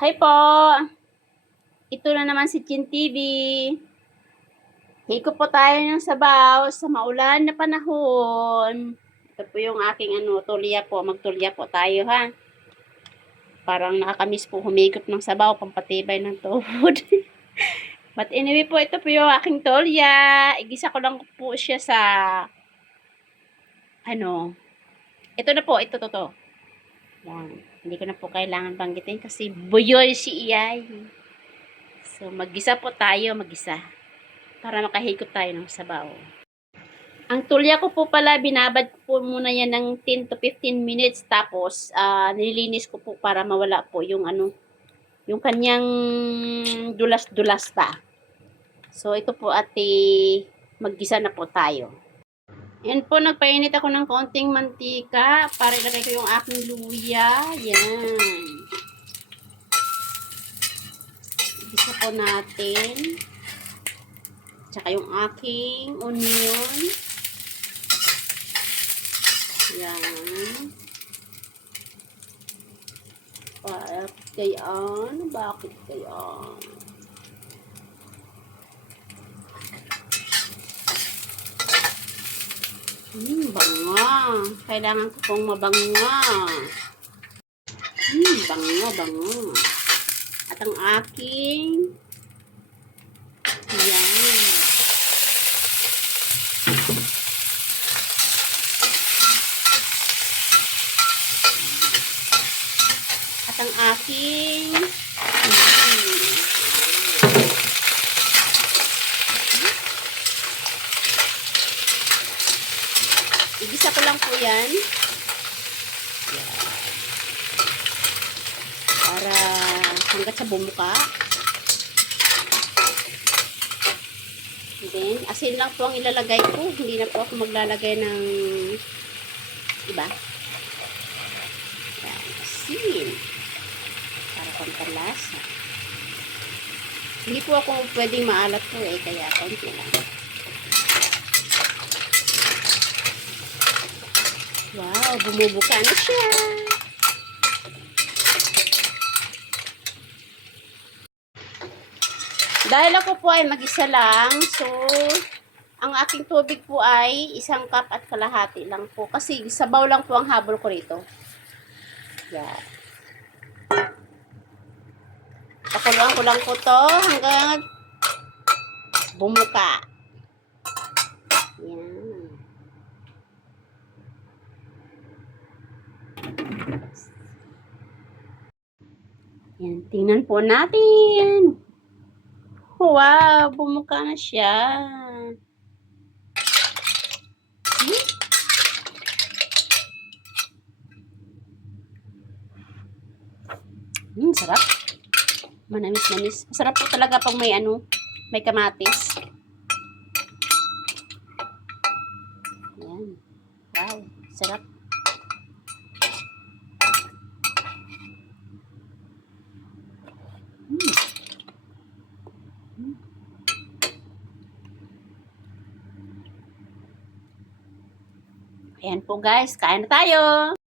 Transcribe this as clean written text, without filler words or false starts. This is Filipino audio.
Hi po! Ito na naman si Chin TV. Hiko po tayo ng sabaw sa maulan na panahon. Ito po yung aking tulya po. Magtulya po tayo ha. Parang nakakamiss po humigop ng sabaw, pampatibay ng tuhod. But anyway po, ito po yung aking tulya. Igisa ko lang po siya sa ito na po, ito to. Yan. Hindi ko na po kailangan banggitin kasi buyoy si Iyay. So, mag-gisa po tayo, mag-gisa. Para makahigop tayo ng sabaw. Ang tulya ko po pala, binabad ko po muna yan ng 10 to 15 minutes. Tapos, nililinis ko po para mawala po yung yung kanyang dulas-dulas pa. So, ito po ate, mag-gisa na po tayo. Yan po, nagpainit ako ng konting mantika para ilagay ko yung aking luya. Yan. Gisa po natin. Tsaka yung aking onion. Yan. Bakit kayaan? Bakit kayaan? Banga. Kailangan ko pong mabanga. Banga, banga. At ang aking yan. At ang aking igisa ko lang po yan. Para hanggat sa bumuka. And then, asin lang po ang ilalagay ko. Hindi na po ako maglalagay ng iba. Yan, asin. Para pangkalasa. Hindi po ako pwedeng maalat po kaya konti lang. Wow, bumubuka na siya. Dahil ako po ay mag-isa lang, so, ang aking tubig po ay 1 cup at kalahati lang po. Kasi sabaw lang po ang habol ko rito. Yan. Pakuluan ko lang po to hanggang bumuka. Yan. Yan, tingnan po natin. Wow, bumuka na siya. Sarap. Manamis-namis. Masarap po talaga pag may may kamatis. Yan. Wow, sarap. Ayan po guys, kain na tayo.